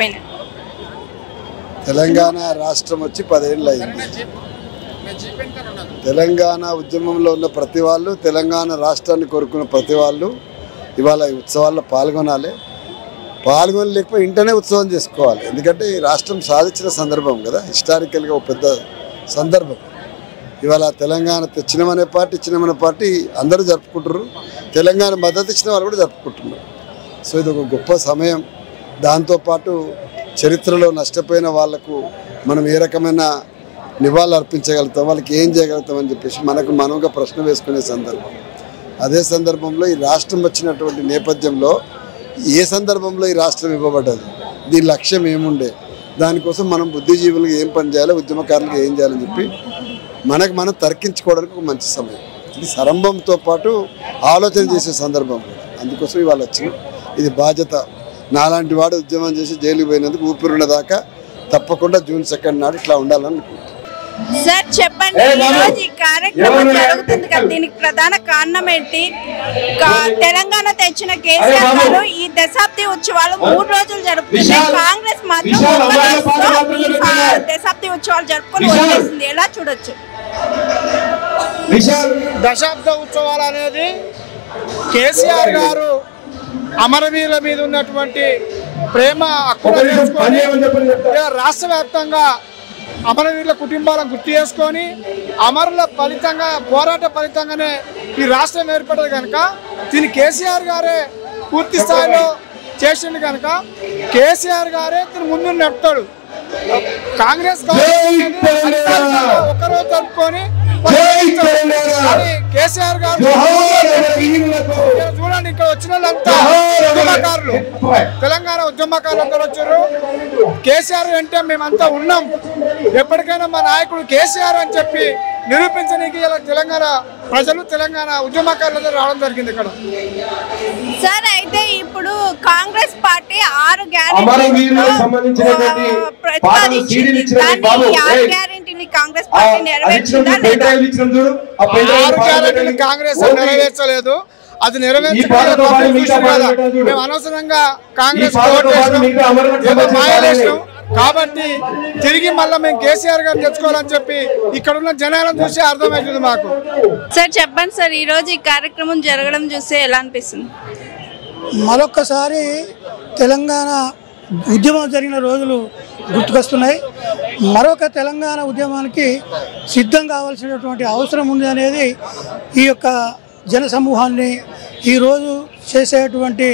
పైన? తెలంగాణ రాష్ట్రం వచ్చి 10 ఏళ్ళు అయింది. తెలంగాణ ఉద్యమంలో ఉన్న ప్రతి వాళ్ళు, తెలంగాణ రాష్ట్రాన్ని కోరుకున్న ప్రతి వాళ్ళు ఇవాళ ఈ ఉత్సవాల్లో పాల్గొనాలి. పాల్గొనలేకపోయి ఇంటనే ఉత్సవం చేసుకోవాలి. ఎందుకంటే ఈ రాష్ట్రం సాధించిన సందర్భం కదా, హిస్టారికల్గా ఒక పెద్ద సందర్భం. ఇవాళ తెలంగాణ తెచ్చినమనే పార్టీ, ఇచ్చినమనే పార్టీ అందరూ జరుపుకుంటున్నారు. తెలంగాణ మద్దతు ఇచ్చిన వాళ్ళు కూడా జరుపుకుంటున్నారు. సో ఇది ఒక గొప్ప సమయం. దాంతోపాటు చరిత్రలో నష్టపోయిన వాళ్లకు మనం ఏ రకమైన నివాళులు అర్పించగలుగుతాం, వాళ్ళకి ఏం చేయగలుగుతామని చెప్పేసి మనగా ప్రశ్న వేసుకునే సందర్భం. అదే సందర్భంలో ఈ రాష్ట్రం వచ్చినటువంటి నేపథ్యంలో ఏ సందర్భంలో ఈ రాష్ట్రం ఇవ్వబడ్డది, దీని లక్ష్యం ఏముండే, దానికోసం మనం బుద్ధిజీవులకు ఏం పని చేయాలి, ఉద్యమకారులకు ఏం చేయాలని చెప్పి మనం తర్కించుకోవడానికి ఒక మంచి సమయం. ఇది సరంభంతో పాటు ఆలోచన చేసే సందర్భం. అందుకోసం ఇవాళ వచ్చినాం. ఇది బాధ్యత. నాలాంటి వాడు ఉద్యమం చేసి జైలుకి పోయినందుకు ఊపిరిన్న దాకా తప్పకుండా జూన్ 2 నాడు ఇట్లా ఉండాలని. సార్ చెప్పండి, ఈరోజు ఈ కార్యక్రమం జరుగుతుంది కదా, దీనికి ప్రధాన కారణం ఏంటి? తెలంగాణ తెచ్చిన కేసీఆర్ గారు ఈ దశాబ్ది ఉత్సవాలు 3 రోజులు జరుపుకుంటే కాంగ్రెస్ మాత్రం దశాబ్ది ఉత్సవాలు జరుపుకొని వచ్చేసింది. ఎలా చూడొచ్చు? దశాబ్ద ఉత్సవాలు అనేది కేసీఆర్ గారు అమరవీరుల మీద ఉన్నటువంటి ప్రేమ రాష్ట్ర వ్యాప్తంగా అమరవీరుల కుటుంబాలను గుర్తు చేసుకొని అమరుల ఫలితంగా పోరాట ఫలితంగానే ఈ రాష్ట్రం ఏర్పడదు కనుక దీన్ని కేసీఆర్ గారే పూర్తి స్థాయిలో చేసిండు కనుక కేసీఆర్ గారే దీని ముందు నడుపుతాడు. కాంగ్రెస్ ఒక్కరోజు జరుపుకొని కేసీఆర్ గారు చూడండి, ఇక్కడ వచ్చిన వాళ్ళంతా ఉద్యమకారులు, తెలంగాణ ఉద్యమకారులు అందరూ వచ్చారు. కేసీఆర్ అంటే మేమంతా ఉన్నాం, ఎప్పటికైనా మా నాయకుడు కేసీఆర్ అని చెప్పి నిరూపించడానికి ఇలా తెలంగాణ ప్రజలు, తెలంగాణ ఉద్యమకారులందరూ రావడం జరిగింది ఇక్కడ. సార్ అయితే ఇప్పుడు కాంగ్రెస్ పార్టీ 6 గ్యారెంటీని కాంగ్రెస్ పార్టీ నెరవేర్చిందా లేదా? 6 గ్యారెంటీని కాంగ్రెస్ నెరవేర్చలేదు. అది నెరవేర్చలేదు. మేము అనవసరంగా కాంగ్రెస్ కాబట్టి తిరిగి మళ్ళీ మేము కేసీఆర్ గారు తెచ్చుకోవాలని చెప్పి ఇక్కడ ఉన్న జనాలను చూసి అర్థమవుతుంది మాకు. సార్ చెప్పండి సార్, ఈ రోజు ఈ కార్యక్రమం జరగడం చూస్తే ఎలా అనిపిస్తుంది? మరొక్కసారి తెలంగాణ ఉద్యమం జరిగిన రోజులు గుర్తుకొస్తున్నాయి. మరొక తెలంగాణ ఉద్యమానికి సిద్ధం కావాల్సినటువంటి అవసరం ఉంది అనేది ఈ యొక్క జన సమూహాన్ని ఈరోజు చేసేటువంటి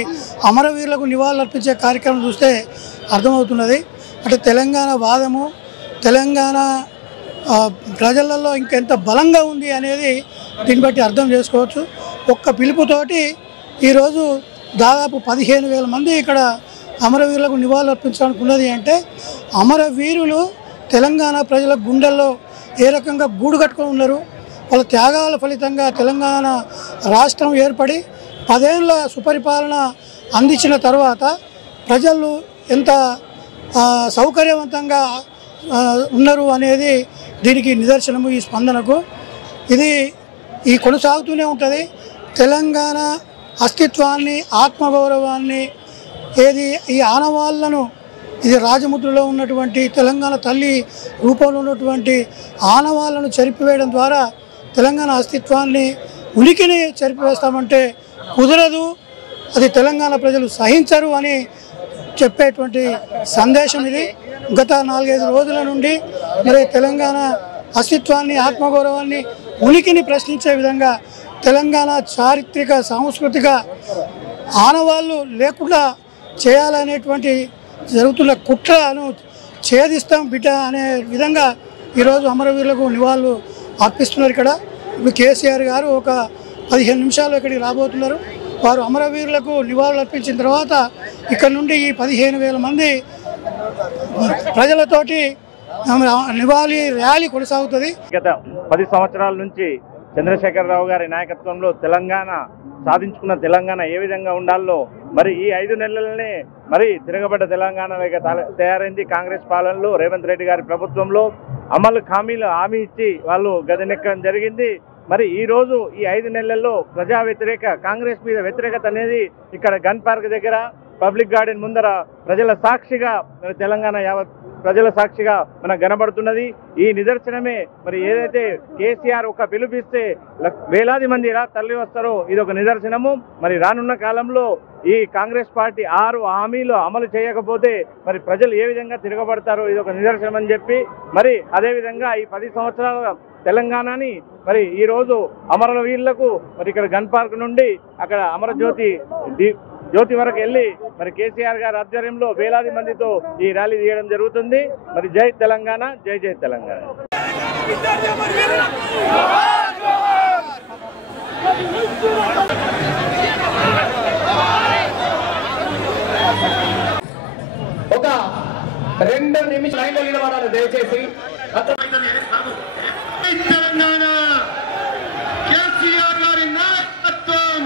అమరవీరులకు నివాళులర్పించే కార్యక్రమం చూస్తే అర్థమవుతున్నది. అంటే తెలంగాణ వాదము, తెలంగాణ ప్రజలలో ఇంకెంత బలంగా ఉంది అనేది దీన్ని బట్టి అర్థం చేసుకోవచ్చు. ఒక్క పిలుపుతోటి ఈరోజు దాదాపు 15,000 మంది ఇక్కడ అమరవీరులకు నివాళులు అర్పించడానికి ఉన్నది. అంటే అమరవీరులు తెలంగాణ ప్రజల గుండెల్లో ఏ రకంగా గూడు కట్టుకొని ఉన్నారు, వాళ్ళ త్యాగాల ఫలితంగా తెలంగాణ రాష్ట్రం ఏర్పడి 10 ఏళ్ళ సుపరిపాలన అందించిన తర్వాత ప్రజలు ఎంత సౌకర్యవంతంగా ఉన్నారు అనేది దీనికి నిదర్శనము. ఈ స్పందనకు ఇది కొనసాగుతూనే ఉంటుంది. తెలంగాణ అస్తిత్వాన్ని, ఆత్మగౌరవాన్ని, ఈ ఆనవాళ్లను, ఇది రాజముద్రలో ఉన్నటువంటి తెలంగాణ తల్లి రూపంలో ఉన్నటువంటి ఆనవాళ్లను చెరిపివేయడం ద్వారా తెలంగాణ అస్తిత్వాన్ని, ఉనికిని చెరిపివేస్తామంటే కుదరదు, అది తెలంగాణ ప్రజలు సహించరు అని చెప్పేటువంటి సందేశం ఇది. గత 4-5 రోజుల నుండి మరి తెలంగాణ అస్తిత్వాన్ని, ఆత్మగౌరవాన్ని, ఉనికిని ప్రశ్నించే విధంగా తెలంగాణ చారిత్రక, సాంస్కృతిక ఆనవాళ్ళు లేకుండా చేయాలనేటువంటి జరుగుతున్న కుట్రను ఛేదిస్తాం బిడ్డ అనే విధంగా ఈరోజు అమరవీరులకు నివాళులు అర్పిస్తున్నారు. ఇక్కడ ఇప్పుడు కేసీఆర్ గారు ఒక 15 నిమిషాలు ఇక్కడికి రాబోతున్నారు. వారు అమరవీరులకు నివాళులు అర్పించిన తర్వాత ఇక్కడ నుండి ఈ 15,000 మంది ప్రజలతోటి నివాళి ర్యాలీ కొనసాగుతుంది. గత 10 సంవత్సరాల నుంచి చంద్రశేఖరరావు గారి నాయకత్వంలో తెలంగాణ సాధించుకున్న తెలంగాణ ఏ విధంగా ఉండాలో మరి ఈ 5 నెలలనే మరి తిరగబడ్డ తెలంగాణగా తయారైంది. కాంగ్రెస్ పాలనలో రేవంత్ రెడ్డి గారి ప్రభుత్వంలో అమలు హామీ ఇచ్చి వాళ్ళు గదెనెక్కడం జరిగింది. మరి ఈ రోజు ఈ 5 నెలల్లో ప్రజా వ్యతిరేక కాంగ్రెస్ మీద వ్యతిరేకత అనేది ఇక్కడ గన్ పార్క్ దగ్గర పబ్లిక్ గార్డెన్ ముందర ప్రజల సాక్షిగా మరి తెలంగాణ యావత్ ప్రజల సాక్షిగా మనకు కనబడుతున్నది. ఈ నిదర్శనమే మరి ఏదైతే కేసీఆర్ ఒక పిలుపిస్తే వేలాది మంది ఇలా తరలి వస్తారో ఇది ఒక నిదర్శనము. మరి రానున్న కాలంలో ఈ కాంగ్రెస్ పార్టీ 6 హామీలు అమలు చేయకపోతే మరి ప్రజలు ఏ విధంగా తిరగబడతారో ఇది ఒక నిదర్శనం అని చెప్పి మరి అదేవిధంగా ఈ 10 సంవత్సరాల తెలంగాణని మరి ఈరోజు అమరవీరులకు మరి ఇక్కడ గన్ పార్క్ నుండి అక్కడ జ్యోతి వరకు వెళ్ళి మరి కేసీఆర్ గారి ఆధ్వర్యంలో వేలాది మందితో ఈ ర్యాలీ తీయడం జరుగుతుంది. మరి జై తెలంగాణ, జై జై తెలంగాణ. ఒక 2 నిమిషాలు లైన్లో నిలబడాలి దయచేసి. తెలంగాణ కేసీఆర్ గారి నాయకత్వం